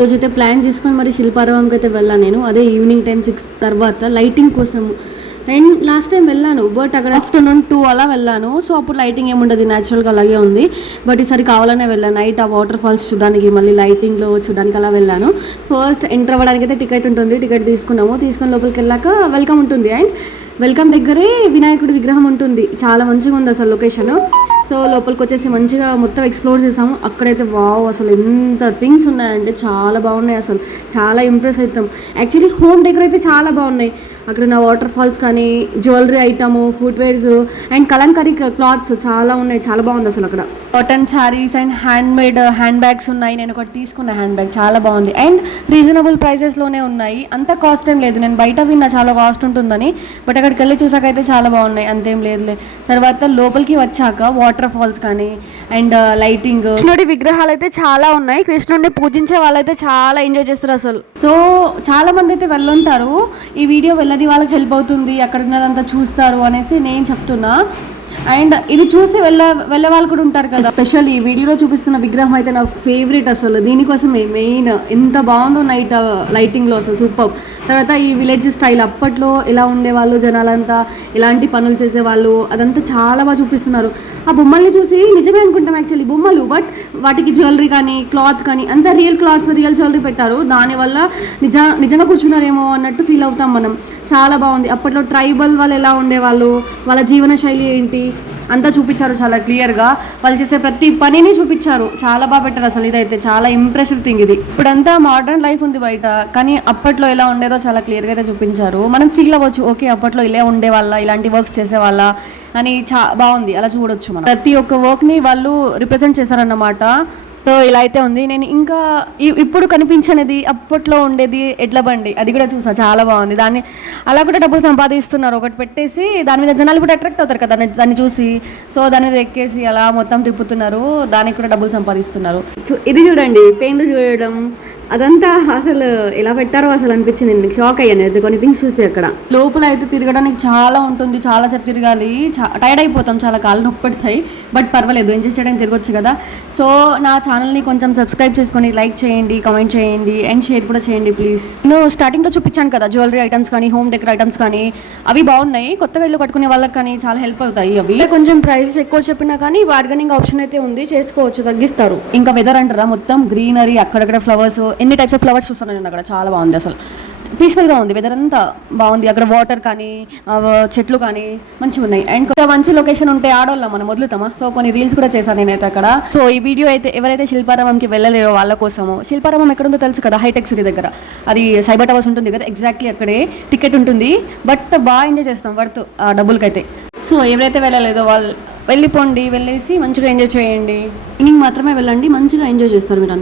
రోజైతే ప్లాన్ చేసుకొని మరి శిల్పారావంకి అయితే వెళ్ళాను నేను. అదే ఈవినింగ్ టైం 6 తర్వాత లైటింగ్ కోసము. అండ్ లాస్ట్ టైం వెళ్ళాను బట్ అక్కడ ఆఫ్టర్నూన్ 2 అలా వెళ్ళాను. సో అప్పుడు లైటింగ్ ఏముండదు, న్యాచురల్గా అలాగే ఉంది. బట్ ఈసారి కావాలనే వెళ్ళాను నైట్ ఆ వాటర్ ఫాల్స్ చూడడానికి, మళ్ళీ లైటింగ్లో చూడడానికి అలా వెళ్ళాను. ఫస్ట్ ఎంటర్ అవ్వడానికి అయితే టికెట్ ఉంటుంది, టికెట్ తీసుకుని లోపలికి వెళ్ళాక వెల్కమ్ ఉంటుంది. అండ్ వెల్కమ్ దగ్గరే వినాయకుడి విగ్రహం ఉంటుంది. చాలా మంచిగా ఉంది అసలు లొకేషన్. సో లోపలికి వచ్చేసి మంచిగా మొత్తం ఎక్స్ప్లోర్ చేసాము. అక్కడైతే వావ్, అసలు ఎంత థింగ్స్ ఉన్నాయంటే చాలా బాగున్నాయి. అసలు చాలా ఇంప్రెస్ అవుతాం. యాక్చువల్లీ హోమ్ డెకర్ అయితే చాలా బాగున్నాయి. అక్కడ ఉన్న వాటర్ ఫాల్స్ కానీ, jewellery item, footwears and kalamkari clothes చాలా ఉన్నాయి. చాలా బాగుంది అసలు అక్కడ. Cotton saris and hand bags ఉన్నాయి. నేను ఒకటి తీసుకున్న హ్యాండ్ బ్యాగ్ చాలా బాగుంది. అండ్ రీజనబుల్ ప్రైసెస్లోనే ఉన్నాయి. అంత కాస్ట్ ఏం లేదు. నేను బయట విన్నా చాలా కాస్ట్ ఉంటుందని, బట్ అక్కడికి వెళ్ళి చూసాకైతే చాలా బాగున్నాయి, అంతేం లేదులే. తర్వాత లోపలికి వచ్చాక వాటర్ ఫాల్స్ కానీ అండ్ లైటింగ్, కృష్ణుడి విగ్రహాలు అయితే చాలా ఉన్నాయి. కృష్ణుడిని పూజించే వాళ్ళైతే చాలా ఎంజాయ్ చేస్తారు అసలు. సో చాలా మంది అయితే వెళ్ళుంటారు. ఈ వీడియో వెళ్ళని వాళ్ళకి హెల్ప్ అవుతుంది, అక్కడ ఉన్నదంతా చూస్తారు అనేసి నేను చెప్తున్నా. అండ్ ఇది చూసి వెళ్ళే వాళ్ళు కూడా ఉంటారు కదా. స్పెషల్ ఈ వీడియోలో చూపిస్తున్న విగ్రహం అయితే నా ఫేవరెట్ అసలు. దీనికోసమే మెయిన్. ఎంత బాగుందో నైట్ లైటింగ్లో, అసలు సూపర్. తర్వాత ఈ విలేజ్ స్టైల్ అప్పట్లో ఎలా ఉండేవాళ్ళు జనాలంతా, ఇలాంటి పనులు చేసేవాళ్ళు, అదంతా చాలా బాగా చూపిస్తున్నారు. ఆ బొమ్మల్ని చూసి నిజమే అనుకుంటాం యాక్చువల్లీ బొమ్మలు, బట్ వాటికి జ్యువెలరీ కానీ క్లాత్ కానీ అంతా రియల్ క్లాత్స్, రియల్ జ్యువెలరీ పెట్టారు. దానివల్ల నిజంగా కూర్చున్నారేమో అన్నట్టు ఫీల్ అవుతాం మనం. చాలా బాగుంది. అప్పట్లో ట్రైబల్ వాళ్ళు ఎలా ఉండేవాళ్ళు, వాళ్ళ జీవన శైలి ఏంటి అంతా చూపించారు చాలా క్లియర్గా. వాళ్ళు చేసే ప్రతి పనిని చూపించారు. చాలా బాగా పెట్టారు అసలు. ఇదైతే చాలా ఇంప్రెసివ్ థింగ్ ఇది. ఇప్పుడంతా మోడర్న్ లైఫ్ ఉంది బయట, కానీ అప్పట్లో ఎలా ఉండేదో చాలా క్లియర్గా అయితే చూపించారు. మనం ఫీల్ అవ్వచ్చు, ఓకే అప్పట్లో ఇలా ఉండేవాళ్ళ, ఇలాంటి వర్క్స్ చేసేవాళ్ళ అని. బాగుంది అలా చూడొచ్చు మనం. ప్రతి ఒక్క వర్క్ని వాళ్ళు రిప్రజెంట్ చేశారన్నమాట. సో ఇలా అయితే ఉంది. నేను ఇంకా ఇప్పుడు కనిపించనిది అప్పట్లో ఉండేది ఎడ్ల బండి, అది కూడా చూసా, చాలా బాగుంది. దాన్ని అలా కూడా డబ్బులు సంపాదిస్తున్నారు. ఒకటి పెట్టేసి దాని మీద జనాలు కూడా అట్రాక్ట్ అవుతారు కదా దాన్ని చూసి. సో దాని మీద ఎక్కేసి అలా మొత్తం తిప్పుతున్నారు, దానికి కూడా డబ్బులు సంపాదిస్తున్నారు. ఇది చూడండి, పెయింట్ చూడడం అదంతా అసలు ఎలా పెట్టారో అసలు అనిపించింది. నేను షాక్ అయ్యాను కొన్ని థింగ్స్ చూసి. అక్కడ లోపల అయితే తిరగడానికి చాలా ఉంటుంది, చాలాసేపు తిరగాలి, టైర్డ్ అయిపోతాం, చాలా కాళ్ళు నొప్పి పెడతాయి. బట్ పర్వాలేదు, ఎంజాయ్ చేయడానికి తిరగొచ్చు కదా. సో నా ఛానల్ని కొంచెం సబ్స్క్రైబ్ చేసుకొని లైక్ చేయండి, కామెంట్ చేయండి అండ్ షేర్ కూడా చేయండి ప్లీజ్. నేను స్టార్టింగ్లో చూపించాను కదా జ్యువెలరీ ఐటమ్స్ కానీ, హోమ్ డెకర్ ఐటమ్స్ కానీ, అవి బాగున్నాయి. కొత్తగా ఇల్లు కట్టుకునే వాళ్ళకి కానీ చాలా హెల్ప్ అవుతాయి అవి. కొంచెం ప్రైసెస్ ఎక్కువ చెప్పినా కానీ బార్గెనింగ్ ఆప్షన్ అయితే ఉంది, చేసుకోవచ్చు, తగ్గిస్తారు. ఇంకా వెదర్ అంటారా, మొత్తం గ్రీనరీ, అక్కడక్కడ ఫ్లవర్స్, ఎన్ని టైప్స్ ఆఫ్ ఫ్లవర్స్ చూస్తాను నేను అక్కడ. చాలా బాగుంది అసలు, పీస్ఫుల్గా ఉంది, వెదర్ అంతా బాగుంది. అక్కడ వాటర్ కానీ చెట్లు కానీ మంచిగా ఉన్నాయి. అండ్ మంచి లొకేషన్ ఉంటే ఆడవాళ్ళం మనం వదులుతామా. సో కొన్ని రీల్స్ కూడా చేశాను నేనైతే అక్కడ. సో ఈ వీడియో అయితే ఎవరైతే శిల్పారామంకి వెళ్ళలేరో వాళ్ళ కోసము. శిల్పారామం ఎక్కడుందో తెలుసు కదా, హైటెక్ సిటీ దగ్గర. అది సైబర్ టవర్స్ ఉంటుంది కదా, ఎగ్జాక్ట్లీ అక్కడే. టికెట్ ఉంటుంది, బట్ బాగా ఎంజాయ్ చేస్తాం వర్త్ ఆ డబ్బులకైతే. సో ఎవరైతే వెళ్ళలేదో వాళ్ళు వెళ్ళిపోండి, వెళ్ళేసి మంచిగా ఎంజాయ్ చేయండి. ఈవినింగ్ మాత్రమే వెళ్ళండి, మంచిగా ఎంజాయ్ చేస్తారు మీరు.